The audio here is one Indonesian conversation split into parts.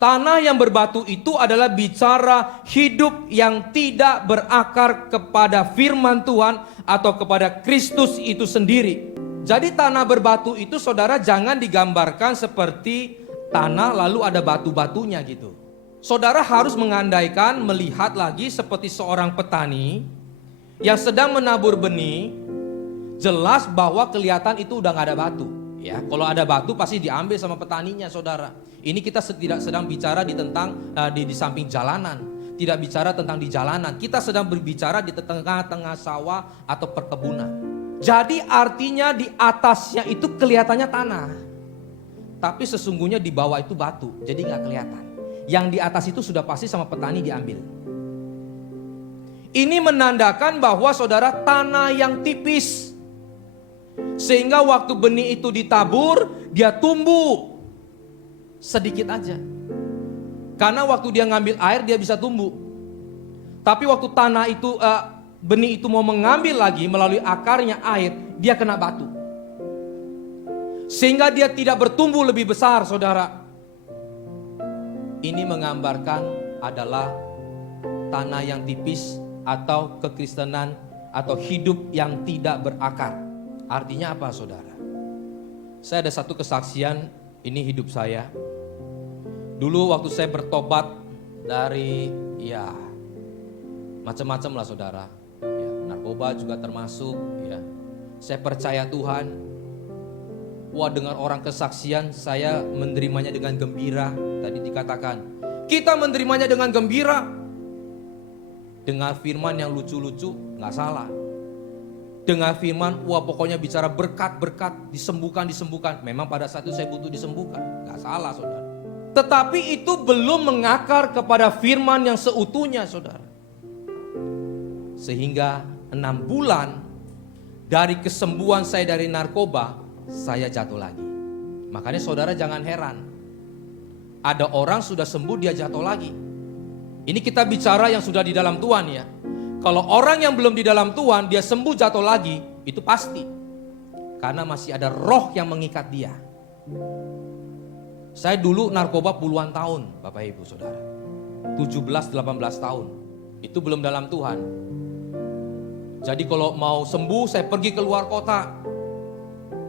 Tanah yang berbatu itu adalah bicara hidup yang tidak berakar kepada firman Tuhan atau kepada Kristus itu sendiri. Jadi tanah berbatu itu saudara jangan digambarkan seperti tanah lalu ada batu-batunya gitu. Saudara harus mengandaikan, melihat lagi seperti seorang petani yang sedang menabur benih. Jelas bahwa kelihatan itu udah gak ada batu. Ya, kalau ada batu pasti diambil sama petaninya, saudara. Ini kita tidak sedang bicara di samping jalanan, tidak bicara tentang di jalanan. Kita sedang berbicara di tengah-tengah sawah atau perkebunan. Jadi artinya di atasnya itu kelihatannya tanah, tapi sesungguhnya di bawah itu batu, jadi nggak kelihatan. Yang di atas itu sudah pasti sama petani diambil. Ini menandakan bahwa saudara tanah yang tipis, sehingga waktu benih itu ditabur, dia tumbuh sedikit aja. Karena waktu dia ngambil air dia bisa tumbuh. Tapi waktu tanah itu benih itu mau mengambil lagi melalui akarnya air, dia kena batu. Sehingga dia tidak bertumbuh lebih besar, saudara. Ini menggambarkan adalah tanah yang tipis atau kekristenan atau hidup yang tidak berakar. Artinya apa, saudara? Saya ada satu kesaksian, ini hidup saya. Dulu waktu saya bertobat dari macam-macam lah, saudara. Ya, narkoba juga termasuk. Ya, saya percaya Tuhan. Wah, dengar orang kesaksian, saya menerimanya dengan gembira. Tadi dikatakan, kita menerimanya dengan gembira. Dengar firman yang lucu-lucu, gak salah. Dengar firman, wah pokoknya bicara berkat-berkat, disembuhkan. Memang pada saat itu saya butuh disembuhkan, gak salah, saudara. Tetapi itu belum mengakar kepada firman yang seutuhnya, saudara. Sehingga 6 bulan dari kesembuhan saya dari narkoba, saya jatuh lagi. Makanya saudara jangan heran, ada orang sudah sembuh dia jatuh lagi. Ini kita bicara yang sudah di dalam Tuhan ya. Kalau orang yang belum di dalam Tuhan dia sembuh jatuh lagi, itu pasti. Karena masih ada roh yang mengikat dia. Saya dulu narkoba puluhan tahun, Bapak Ibu Saudara. 17-18 tahun. Itu belum dalam Tuhan. Jadi kalau mau sembuh saya pergi ke luar kota.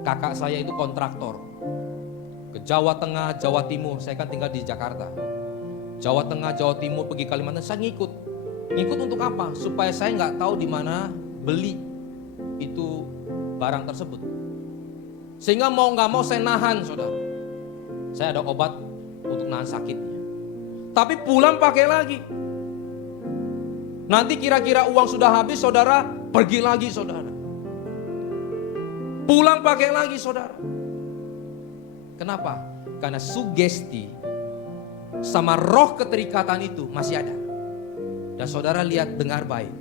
Kakak saya itu kontraktor. Ke Jawa Tengah, Jawa Timur, saya kan tinggal di Jakarta. Jawa Tengah, Jawa Timur, pergi Kalimantan, saya ngikut. Ngikut untuk apa? Supaya saya nggak tahu di mana beli itu barang tersebut. Sehingga mau nggak mau saya nahan, saudara. Saya ada obat untuk nahan sakitnya. Tapi pulang pakai lagi. Nanti kira-kira uang sudah habis, saudara, pergi lagi, saudara. Pulang pakai lagi, saudara. Kenapa? Karena sugesti sama roh keterikatan itu masih ada. Dan saudara lihat, dengar baik.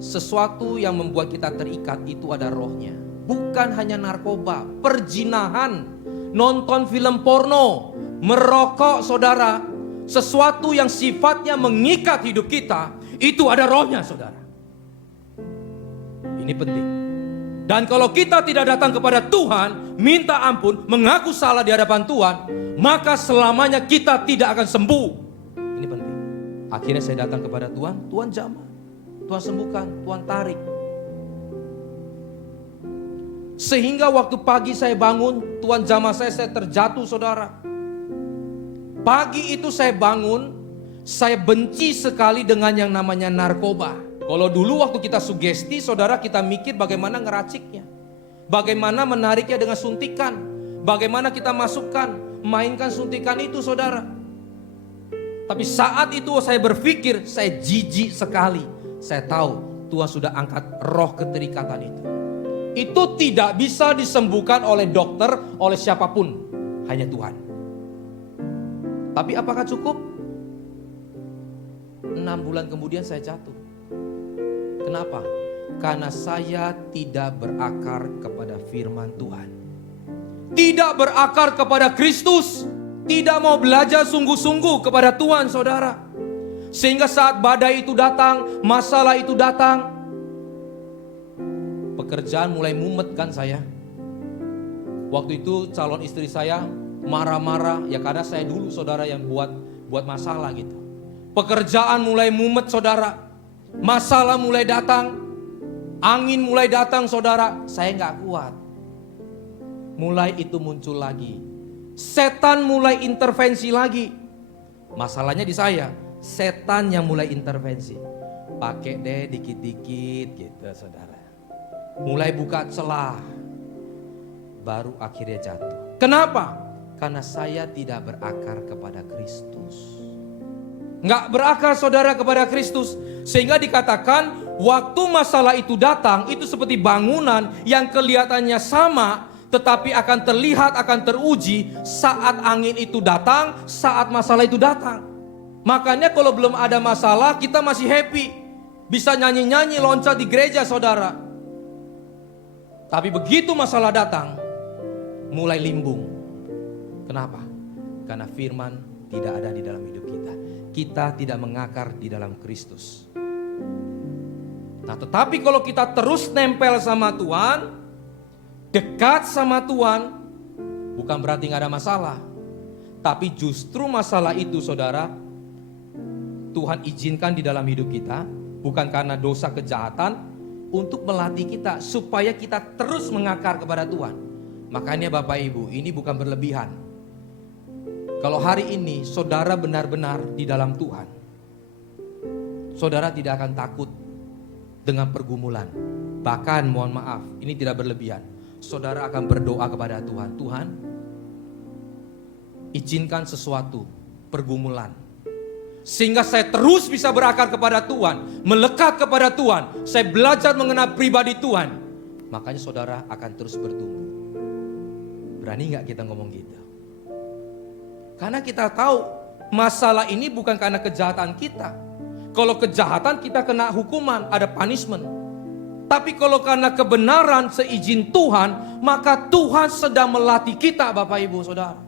Sesuatu yang membuat kita terikat itu ada rohnya. Bukan hanya narkoba, perzinahan, nonton film porno, merokok, saudara. Sesuatu yang sifatnya mengikat hidup kita, itu ada rohnya, saudara. Ini penting. Dan kalau kita tidak datang kepada Tuhan, minta ampun, mengaku salah di hadapan Tuhan, maka selamanya kita tidak akan sembuh. Ini penting. Akhirnya saya datang kepada Tuhan, Tuhan jamah, Tuhan sembuhkan, Tuhan tarik. Sehingga waktu pagi saya bangun, Tuhan jamah saya terjatuh, saudara. Pagi itu saya bangun, saya benci sekali dengan yang namanya narkoba. Kalau dulu waktu kita sugesti, saudara, kita mikir bagaimana ngeraciknya, bagaimana menariknya dengan suntikan, bagaimana kita masukkan, mainkan suntikan itu, saudara. Tapi saat itu saya berpikir, saya jijik sekali. Saya tahu Tuhan sudah angkat roh keterikatan itu. Itu tidak bisa disembuhkan oleh dokter, oleh siapapun, hanya Tuhan. Tapi apakah cukup? 6 bulan kemudian saya jatuh. Kenapa? Karena saya tidak berakar kepada firman Tuhan. Tidak berakar kepada Kristus. Tidak mau belajar sungguh-sungguh kepada Tuhan, saudara. Sehingga saat badai itu datang, masalah itu datang, pekerjaan mulai mumet kan saya. Waktu itu calon istri saya marah-marah, ya karena saya dulu saudara yang buat masalah gitu. Pekerjaan mulai mumet saudara, masalah mulai datang, angin mulai datang saudara, saya nggak kuat. Mulai itu muncul lagi, setan mulai intervensi lagi. Masalahnya di saya, setan yang mulai intervensi. Pakai deh dikit-dikit gitu saudara. Mulai buka celah, baru akhirnya jatuh. Kenapa? Karena saya tidak berakar kepada Kristus. Nggak berakar saudara kepada Kristus. Sehingga dikatakan waktu masalah itu datang, itu seperti bangunan yang kelihatannya sama, tetapi akan terlihat, akan teruji saat angin itu datang, saat masalah itu datang. Makanya kalau belum ada masalah, kita masih happy. Bisa nyanyi-nyanyi, loncat di gereja saudara. Tapi begitu masalah datang, mulai limbung. Kenapa? Karena firman tidak ada di dalam hidup kita. Kita tidak mengakar di dalam Kristus. Nah, tetapi kalau kita terus nempel sama Tuhan, dekat sama Tuhan, bukan berarti nggak ada masalah. Tapi justru masalah itu saudara, Tuhan izinkan di dalam hidup kita, bukan karena dosa kejahatan, untuk melatih kita supaya kita terus mengakar kepada Tuhan. Makanya Bapak Ibu, ini bukan berlebihan. Kalau hari ini saudara benar-benar di dalam Tuhan, saudara tidak akan takut dengan pergumulan. Bahkan mohon maaf, ini tidak berlebihan. Saudara akan berdoa kepada Tuhan, Tuhan izinkan sesuatu, pergumulan, sehingga saya terus bisa berakar kepada Tuhan, melekat kepada Tuhan. Saya belajar mengenal pribadi Tuhan. Makanya saudara akan terus bertumbuh. Berani gak kita ngomong gitu? Karena kita tahu masalah ini bukan karena kejahatan kita. Kalau kejahatan kita kena hukuman, ada punishment. Tapi kalau karena kebenaran seizin Tuhan, maka Tuhan sedang melatih kita Bapak Ibu Saudara.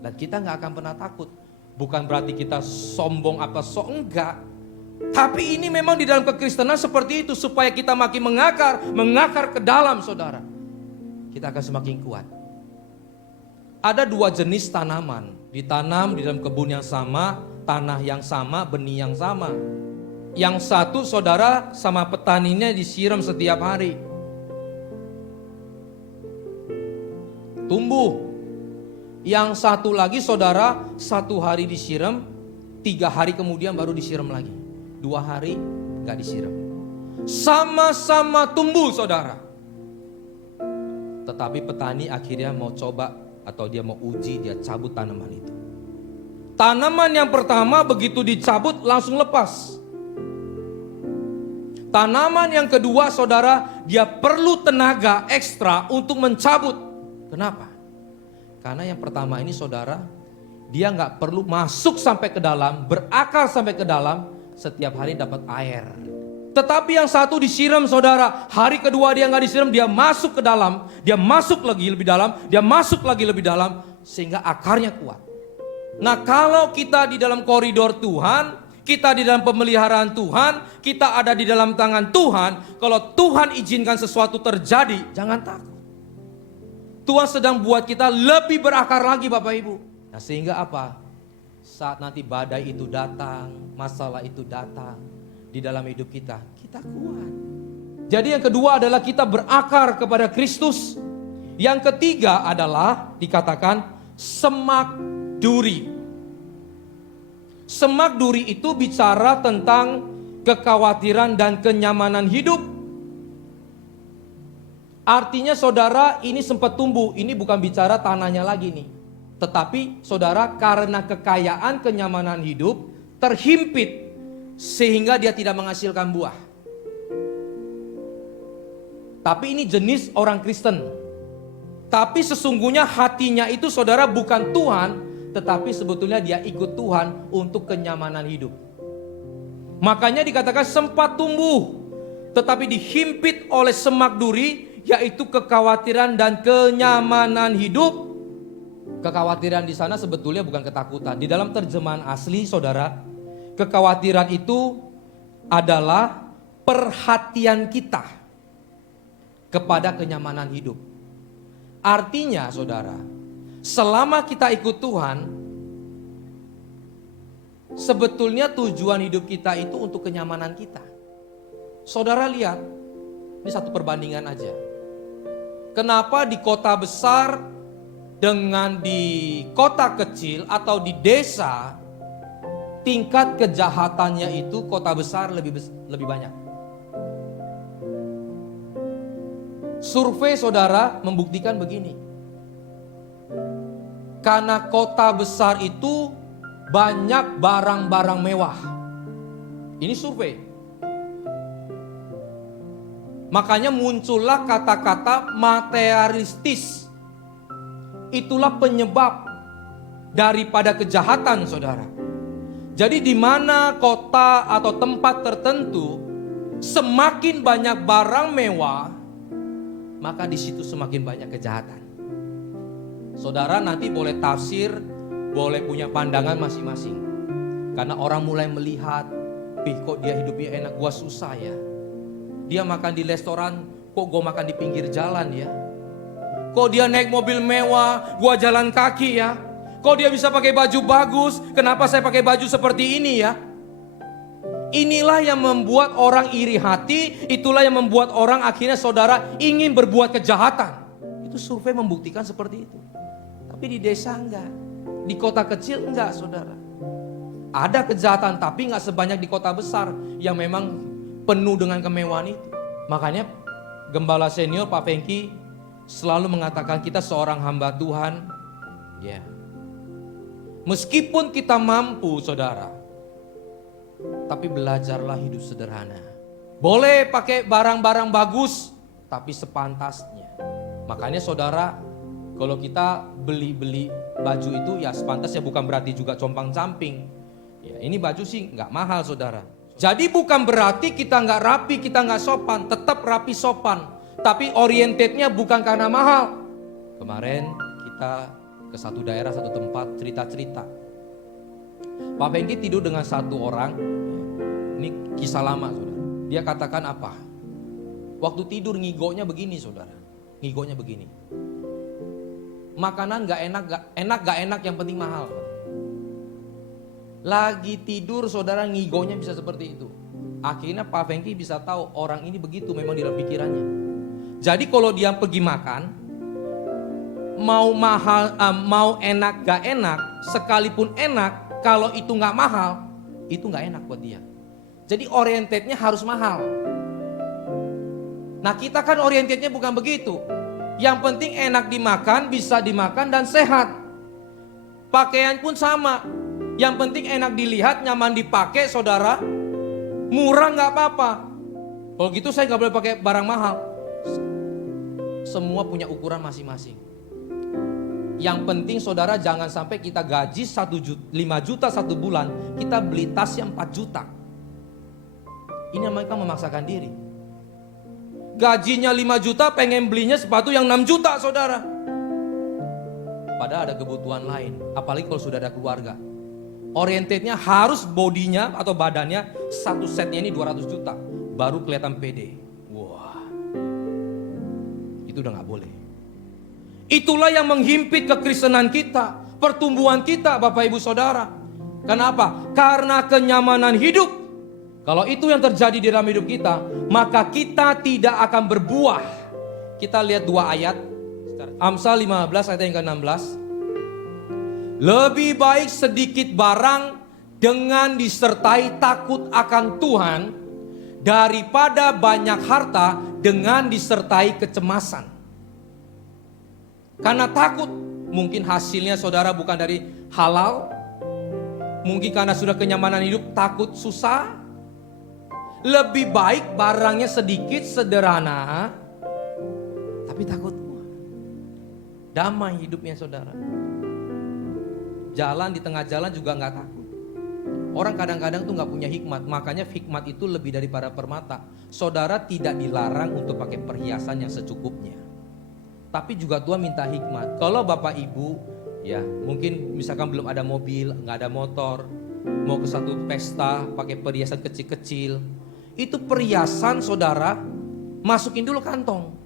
Dan kita gak akan pernah takut. Bukan berarti kita sombong apa enggak. Tapi ini memang di dalam kekristenan seperti itu. Supaya kita makin mengakar ke dalam saudara. Kita akan semakin kuat. Ada dua jenis tanaman. Ditanam di dalam kebun yang sama, tanah yang sama, benih yang sama. Yang satu saudara sama petaninya disiram setiap hari. Tumbuh. Yang satu lagi saudara, 1 hari disiram, 3 hari kemudian baru disiram lagi. 2 hari gak disiram. Sama-sama tumbuh saudara. Tetapi petani akhirnya mau coba atau dia mau uji, dia cabut tanaman itu. Tanaman yang pertama begitu dicabut langsung lepas. Tanaman yang kedua saudara, dia perlu tenaga ekstra untuk mencabut. Kenapa? Karena yang pertama ini saudara, dia gak perlu masuk sampai ke dalam, berakar sampai ke dalam, setiap hari dapat air. Tetapi yang satu disiram saudara, hari kedua dia gak disiram, dia masuk ke dalam, dia masuk lagi lebih dalam, dia masuk lagi lebih dalam, sehingga akarnya kuat. Nah kalau kita di dalam koridor Tuhan, kita di dalam pemeliharaan Tuhan, kita ada di dalam tangan Tuhan, kalau Tuhan izinkan sesuatu terjadi, jangan takut. Tuhan sedang buat kita lebih berakar lagi Bapak Ibu. Nah sehingga apa? Saat nanti badai itu datang, masalah itu datang di dalam hidup kita, kita kuat. Jadi yang kedua adalah kita berakar kepada Kristus. Yang ketiga adalah dikatakan semak duri. Semak duri itu bicara tentang kekhawatiran dan kenyamanan hidup. Artinya saudara ini sempat tumbuh, ini bukan bicara tanahnya lagi nih. Tetapi saudara karena kekayaan kenyamanan hidup terhimpit sehingga dia tidak menghasilkan buah. Tapi ini jenis orang Kristen. Tapi sesungguhnya hatinya itu saudara bukan Tuhan, tetapi sebetulnya dia ikut Tuhan untuk kenyamanan hidup. Makanya dikatakan sempat tumbuh, tetapi dihimpit oleh semak duri, yaitu kekhawatiran dan kenyamanan hidup. Kekhawatiran di sana sebetulnya bukan ketakutan. Di dalam terjemahan asli saudara, kekhawatiran itu adalah perhatian kita kepada kenyamanan hidup. Artinya saudara, Selama kita ikut Tuhan, sebetulnya tujuan hidup kita itu untuk kenyamanan kita. Saudara lihat, ini satu perbandingan aja. Kenapa di kota besar dengan di kota kecil atau di desa, tingkat kejahatannya itu kota besar lebih banyak. Survei saudara membuktikan begini. Karena kota besar itu banyak barang-barang mewah. Ini survei. Makanya muncullah kata-kata materialistis. Itulah penyebab daripada kejahatan, saudara. Jadi di mana kota atau tempat tertentu semakin banyak barang mewah, maka di situ semakin banyak kejahatan. Saudara nanti boleh tafsir, boleh punya pandangan masing-masing. Karena orang mulai melihat, kok dia hidupnya enak, gua susah ya. Dia makan di restoran, kok gua makan di pinggir jalan ya. Kok dia naik mobil mewah, gua jalan kaki ya. Kok dia bisa pakai baju bagus, kenapa saya pakai baju seperti ini ya. Inilah yang membuat orang iri hati, itulah yang membuat orang akhirnya saudara ingin berbuat kejahatan. Itu survei membuktikan seperti itu. Tapi di desa enggak, di kota kecil enggak, saudara. Ada kejahatan tapi enggak sebanyak di kota besar yang memang penuh dengan kemewahan itu. Makanya Gembala Senior Pak Fengki selalu mengatakan kita seorang hamba Tuhan, ya. Meskipun kita mampu, saudara, tapi belajarlah hidup sederhana. Boleh pakai barang-barang bagus, tapi sepantasnya. Makanya saudara, kalau kita beli baju itu ya sepantasnya, bukan berarti juga compang-camping. Ya, ini baju sih nggak mahal, saudara. Jadi bukan berarti kita nggak rapi, kita nggak sopan, tetap rapi sopan. Tapi orientednya bukan karena mahal. Kemarin kita ke satu daerah, satu tempat, cerita-cerita. Pak Fengki tidur dengan satu orang. Ini kisah lama, saudara. Dia katakan apa? Waktu tidur ngigonya begini, saudara. Ngigonya begini. Makanan gak enak, yang penting mahal. Lagi tidur, saudara, ngigonya bisa seperti itu. Akhirnya Pak Fengki bisa tahu orang ini begitu memang di dalam pikirannya. Jadi kalau dia pergi makan, mau mahal, mau enak gak enak, sekalipun enak, kalau itu gak mahal, itu gak enak buat dia. Jadi orientednya harus mahal. Nah kita kan orientednya bukan begitu. Yang penting enak dimakan, bisa dimakan dan sehat. Pakaian pun sama. Yang penting enak dilihat, nyaman dipakai, saudara. Murah gak apa-apa. Kalau gitu saya gak boleh pakai barang mahal. Semua punya ukuran masing-masing. Yang penting saudara jangan sampai kita gaji 5 juta satu bulan, kita beli tasnya 4 juta. Ini namanya memaksakan diri. Gajinya 5 juta pengen belinya sepatu yang 6 juta, saudara. Padahal ada kebutuhan lain, apalagi kalau sudah ada keluarga. Orientednya harus bodinya atau badannya satu setnya ini 200 juta, baru kelihatan pede. Wah, itu udah gak boleh. Itulah yang menghimpit kekristenan kita, pertumbuhan kita, Bapak Ibu Saudara. Kenapa? Karena kenyamanan hidup. Kalau itu yang terjadi di dalam hidup kita, maka kita tidak akan berbuah. Kita lihat 2 ayat. Amsal 15 ayat yang ke-16. Lebih baik sedikit barang dengan disertai takut akan Tuhan daripada banyak harta dengan disertai kecemasan. Karena takut, mungkin hasilnya saudara bukan dari halal. Mungkin karena sudah kenyamanan hidup, takut susah. Lebih baik barangnya sedikit, sederhana, tapi takut. Damai hidupnya saudara. Jalan di tengah jalan juga gak takut. Orang kadang-kadang tuh gak punya hikmat. Makanya hikmat itu lebih daripada permata. Saudara tidak dilarang untuk pakai perhiasan yang secukupnya. Tapi juga Tuhan minta hikmat. Kalau Bapak Ibu ya mungkin misalkan belum ada mobil, gak ada motor, mau ke satu pesta pakai perhiasan kecil-kecil, itu perhiasan saudara masukin dulu kantong.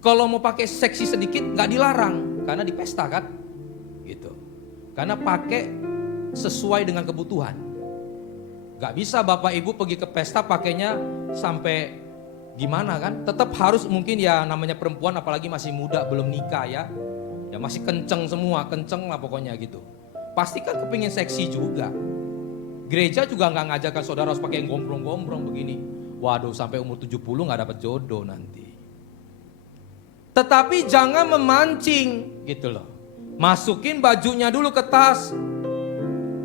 Kalau mau pakai seksi sedikit gak dilarang. Karena di pesta kan, gitu. Karena pakai sesuai dengan kebutuhan. Gak bisa Bapak Ibu pergi ke pesta pakainya sampai gimana kan? Tetap harus mungkin ya namanya perempuan apalagi masih muda belum nikah ya. Ya masih kenceng semua, kenceng lah pokoknya gitu. Pasti kan kepingin seksi juga. Gereja juga nggak ngajarkan saudara harus pakai gombrong-gombrong begini. Waduh sampai umur 70 nggak dapat jodoh nanti. Tetapi jangan memancing gitu loh. Masukin bajunya dulu ke tas,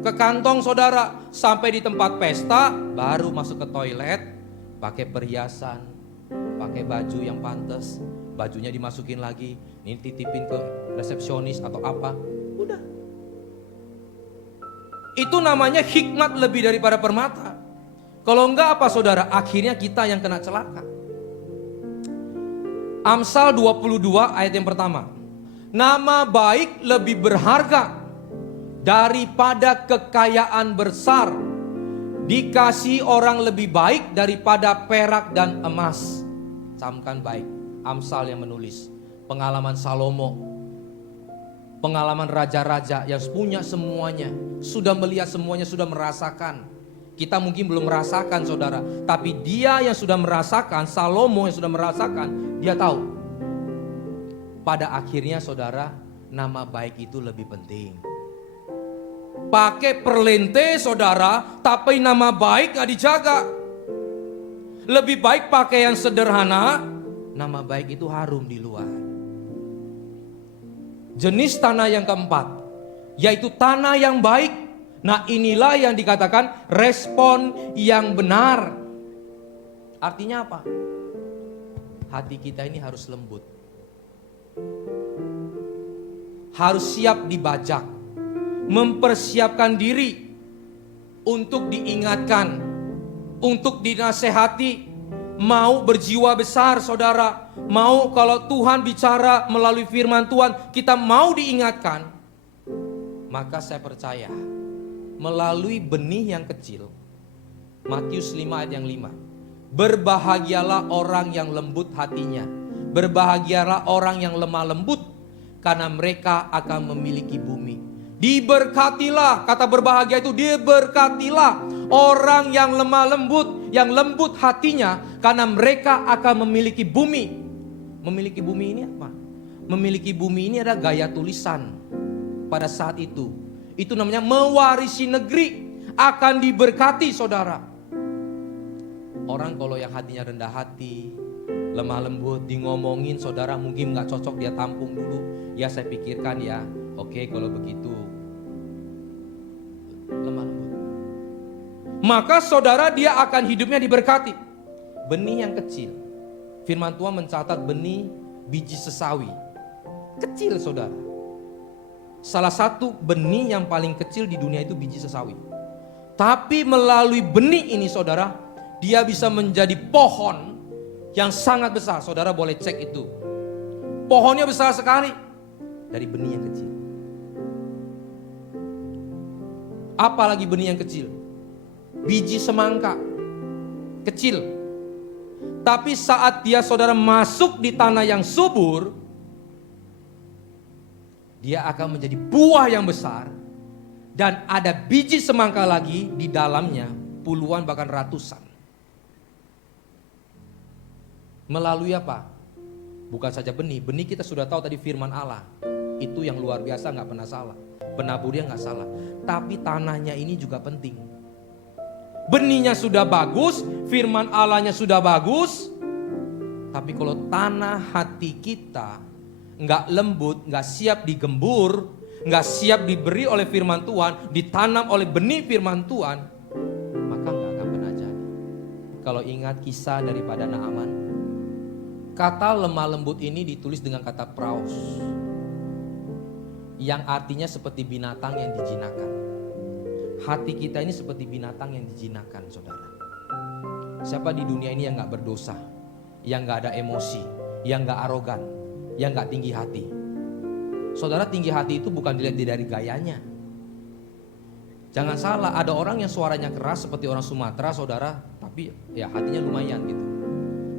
ke kantong saudara. Sampai di tempat pesta baru masuk ke toilet, pakai perhiasan, pakai baju yang pantas. Bajunya dimasukin lagi, ini titipin ke resepsionis atau apa. Udah. Itu namanya hikmat lebih daripada permata. Kalau enggak apa saudara, akhirnya kita yang kena celaka. Amsal 22 ayat yang pertama. Nama baik lebih berharga daripada kekayaan besar. Dikasih orang lebih baik daripada perak dan emas. Camkan baik, Amsal yang menulis. Pengalaman Salomo, pengalaman raja-raja yang punya semuanya, sudah melihat semuanya, sudah merasakan. Kita mungkin belum merasakan saudara, tapi dia yang sudah merasakan, Salomo yang sudah merasakan, dia tahu. Pada akhirnya saudara, nama baik itu lebih penting. Pakai perlente saudara, tapi nama baik gak dijaga. Lebih baik pakai yang sederhana, nama baik itu harum di luar. Jenis tanah yang keempat, yaitu tanah yang baik. Nah inilah yang dikatakan respon yang benar. Artinya apa? Hati kita ini harus lembut. Harus siap dibajak. Mempersiapkan diri untuk diingatkan, untuk dinasehati. Mau berjiwa besar saudara, mau kalau Tuhan bicara melalui firman Tuhan, kita mau diingatkan. Maka saya percaya melalui benih yang kecil, Matius 5 ayat yang 5, berbahagialah orang yang lembut hatinya, berbahagialah orang yang lemah lembut, karena mereka akan memiliki bumi. Diberkatilah, kata berbahagia itu diberkatilah orang yang lemah lembut, yang lembut hatinya, karena mereka akan memiliki bumi. Memiliki bumi ini apa? Memiliki bumi ini ada gaya tulisan pada saat itu. Itu namanya mewarisi negeri, akan diberkati saudara. Orang kalau yang hatinya rendah hati, lemah lembut, di ngomongin saudara mungkin gak cocok, dia tampung dulu. Ya saya pikirkan ya, oke kalau begitu. Lemah lembut. Maka saudara dia akan hidupnya diberkati. Benih yang kecil. Firman Tuhan mencatat benih biji sesawi. Kecil saudara. Salah satu benih yang paling kecil di dunia itu biji sesawi. Tapi melalui benih ini saudara, dia bisa menjadi pohon yang sangat besar. Saudara boleh cek itu. Pohonnya besar sekali dari benih yang kecil. Apalagi benih yang kecil? Biji semangka kecil. Tapi saat dia saudara masuk di tanah yang subur, dia akan menjadi buah yang besar. Dan ada biji semangka lagi di dalamnya, puluhan bahkan ratusan. Melalui apa? Bukan saja benih. Benih kita sudah tahu tadi firman Allah. Itu yang luar biasa, gak pernah salah. Penaburnya gak salah. Tapi tanahnya ini juga penting. Benihnya sudah bagus, firman Allahnya sudah bagus. Tapi kalau tanah hati kita gak lembut, gak siap digembur, gak siap diberi oleh firman Tuhan, ditanam oleh benih firman Tuhan, maka gak akan pernah jadi. Kalau ingat kisah daripada Naaman, kata lemah lembut ini ditulis dengan kata praus, yang artinya seperti binatang yang dijinakan. Hati kita ini seperti binatang yang dijinakan saudara. Siapa di dunia ini yang gak berdosa, yang gak ada emosi, yang gak arogan, yang gak tinggi hati? Saudara, tinggi hati itu bukan dilihat dari gayanya. Jangan salah, ada orang yang suaranya keras seperti orang Sumatera saudara, tapi ya hatinya lumayan gitu.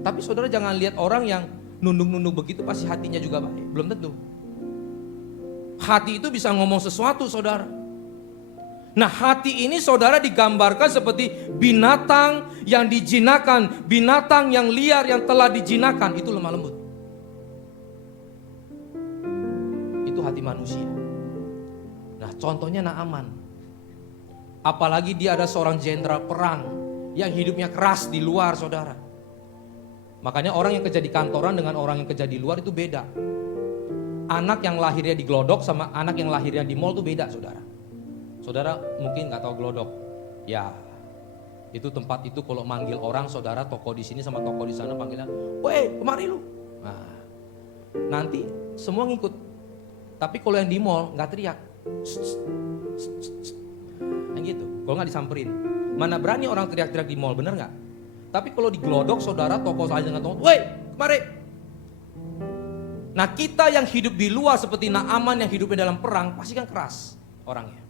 Tapi saudara jangan lihat orang yang nunduk-nunduk begitu pasti hatinya juga baik, belum tentu. Hati itu bisa ngomong sesuatu, saudara. Nah, hati ini saudara digambarkan seperti binatang yang dijinakan, binatang yang liar yang telah dijinakan, itu lemah lembut. Itu hati manusia. Nah, contohnya Naaman. Apalagi dia ada seorang jenderal perang yang hidupnya keras di luar, saudara. Makanya orang yang kerja di kantoran dengan orang yang kerja di luar itu beda. Anak yang lahirnya di Glodok sama anak yang lahirnya di mall itu beda, saudara. Saudara mungkin nggak tahu Glodok. Ya, itu tempat itu kalau manggil orang, saudara, toko di sini sama toko di sana panggilnya, "Woi, kemari lu." Nah, nanti semua ngikut. Tapi kalau yang di mall nggak teriak. Yang gitu. Kalau nggak disamperin. Mana berani orang teriak-teriak di mall, bener nggak? Tapi kalau di Glodok, saudara, toko lain dengan toko, "Woi, kemari." Nah, kita yang hidup di luar seperti Naaman yang hidupnya dalam perang, pasti kan keras orangnya.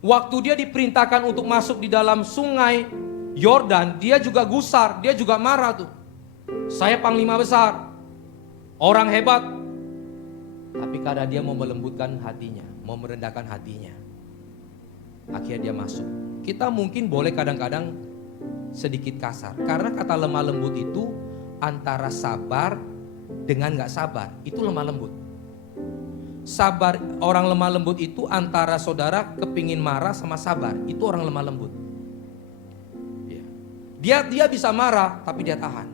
Waktu dia diperintahkan untuk masuk di dalam sungai Yordan, dia juga gusar, dia juga marah tuh. Saya panglima besar, orang hebat. Tapi karena dia mau melembutkan hatinya, mau merendahkan hatinya, akhirnya dia masuk. Kita mungkin boleh kadang-kadang sedikit kasar, karena kata lemah lembut itu antara sabar dengan gak sabar, itu lemah lembut. Sabar, orang lemah lembut itu antara saudara kepingin marah sama sabar, itu orang lemah lembut. Dia bisa marah tapi dia tahan.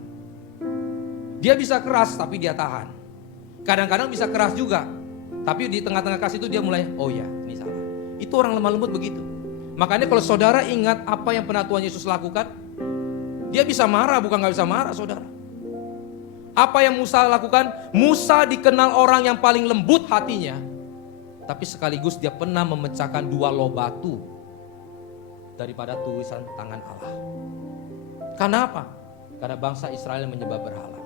Dia bisa keras tapi dia tahan. Kadang-kadang bisa keras juga, tapi di tengah-tengah keras itu dia mulai, oh ya ini salah. Itu orang lemah lembut begitu. Makanya kalau saudara ingat apa yang pernah Tuhan Yesus lakukan, dia bisa marah bukan gak bisa marah, saudara. Apa yang Musa lakukan? Musa dikenal orang yang paling lembut hatinya, tapi sekaligus dia pernah memecahkan 2 loh batu daripada tulisan tangan Allah. Karena apa? Karena bangsa Israel menyembah berhala.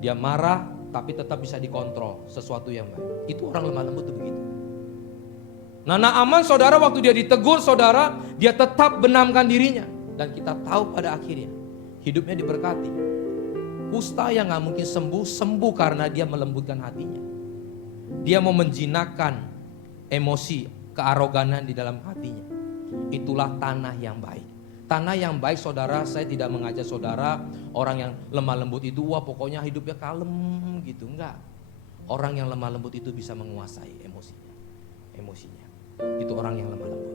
Dia marah tapi tetap bisa dikontrol sesuatu yang baik. Itu orang lemah lembut itu begitu. Nah, Naaman, saudara, waktu dia ditegur, saudara, dia tetap benamkan dirinya. Dan kita tahu pada akhirnya hidupnya diberkati. Kusta yang gak mungkin sembuh karena dia melembutkan hatinya. Dia mau menjinakkan emosi, kearoganan di dalam hatinya. Itulah tanah yang baik. Tanah yang baik, saudara, saya tidak mengajak saudara orang yang lemah lembut itu, wah pokoknya hidupnya kalem gitu, enggak. Orang yang lemah lembut itu bisa menguasai emosinya. Itu orang yang lemah lembut.